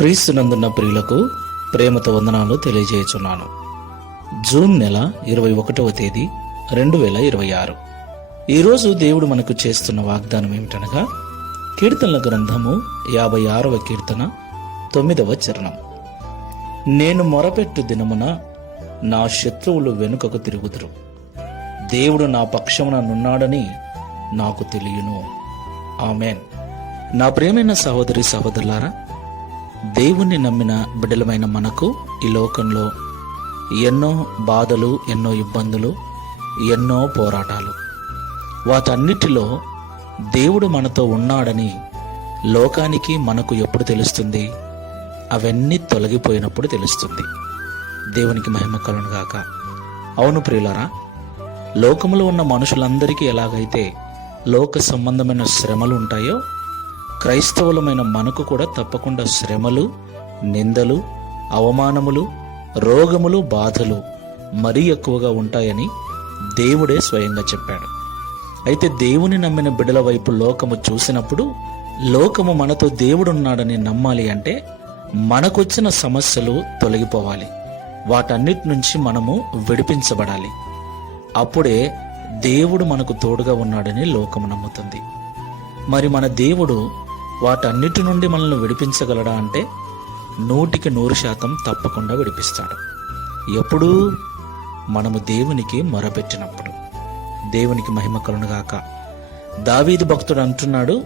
క్రీస్తునందున్న ప్రియులకు ప్రేమతో వందనాలు తెలియజేయుచున్నాను. జూన్ నెల 21వ తేదీ 2026. ఈరోజు దేవుడు మనకు చేస్తున్న వాగ్దానం ఏమిటనగా, కీర్తనల గ్రంథము 56వ కీర్తన 9వ చరణం. నేను మొరపెట్టు దినమున నా శత్రువులు వెనుకకు తిరుగుదురు, దేవుడు నా పక్షమున నున్నాడని నాకు తెలియను. ఆమెన్. నా ప్రియమైన సహోదరి సహోదరులారా, దేవుణ్ణి నమ్మిన బిడ్డలమైన మనకు ఈ లోకంలో ఎన్నో బాధలు, ఎన్నో ఇబ్బందులు, ఎన్నో పోరాటాలు. వాటన్నిటిలో దేవుడు మనతో ఉన్నాడని లోకానికి మనకు ఎప్పుడు తెలుస్తుంది? అవన్నీ తొలగిపోయినప్పుడు తెలుస్తుంది. దేవునికి మహిమ కలుగును గాక. అవును ప్రియులారా, లోకములో ఉన్న మనుషులందరికీ ఎలాగైతే లోక సంబంధమైన శ్రమలు ఉంటాయో, క్రైస్తవులమైన మనకు కూడా తప్పకుండా శ్రమలు, నిందలు, అవమానములు, రోగములు, బాధలు మరీ ఎక్కువగా ఉంటాయని దేవుడే స్వయంగా చెప్పాడు. అయితే దేవుని నమ్మిన బిడ్డల వైపు లోకము చూసినప్పుడు, లోకము మనతో దేవుడున్నాడని నమ్మాలి అంటే మనకొచ్చిన సమస్యలు తొలగిపోవాలి, వాటన్నిటి నుంచి మనము విడిపించబడాలి. అప్పుడే దేవుడు మనకు తోడుగా ఉన్నాడని లోకము నమ్ముతుంది. మరి మన దేవుడు వాటన్నిటి నుండి మనల్ని విడిపించగలడా అంటే 100% తప్పకుండా విడిపిస్తాడు. ఎప్పుడూ మనము దేవునికి మొరపెట్టినప్పుడు. దేవునికి మహిమ కలుగును గాక. దావీదు భక్తుడు అంటున్నాడు,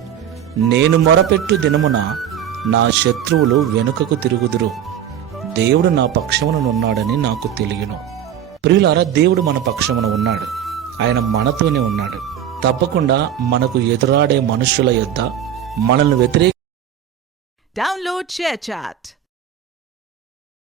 నేను మొరపెట్టు దినమున నా శత్రువులు వెనుకకు తిరుగుదురు, దేవుడు నా పక్షమున ఉన్నాడని నాకు తెలియను. ప్రియులారా, దేవుడు మన పక్షమున ఉన్నాడు. ఆయన మనతోనే ఉన్నాడు. తప్పకుండా మనకు ఎదురాడే మనుషుల యొద్ద మనల్ని Download ShareChat.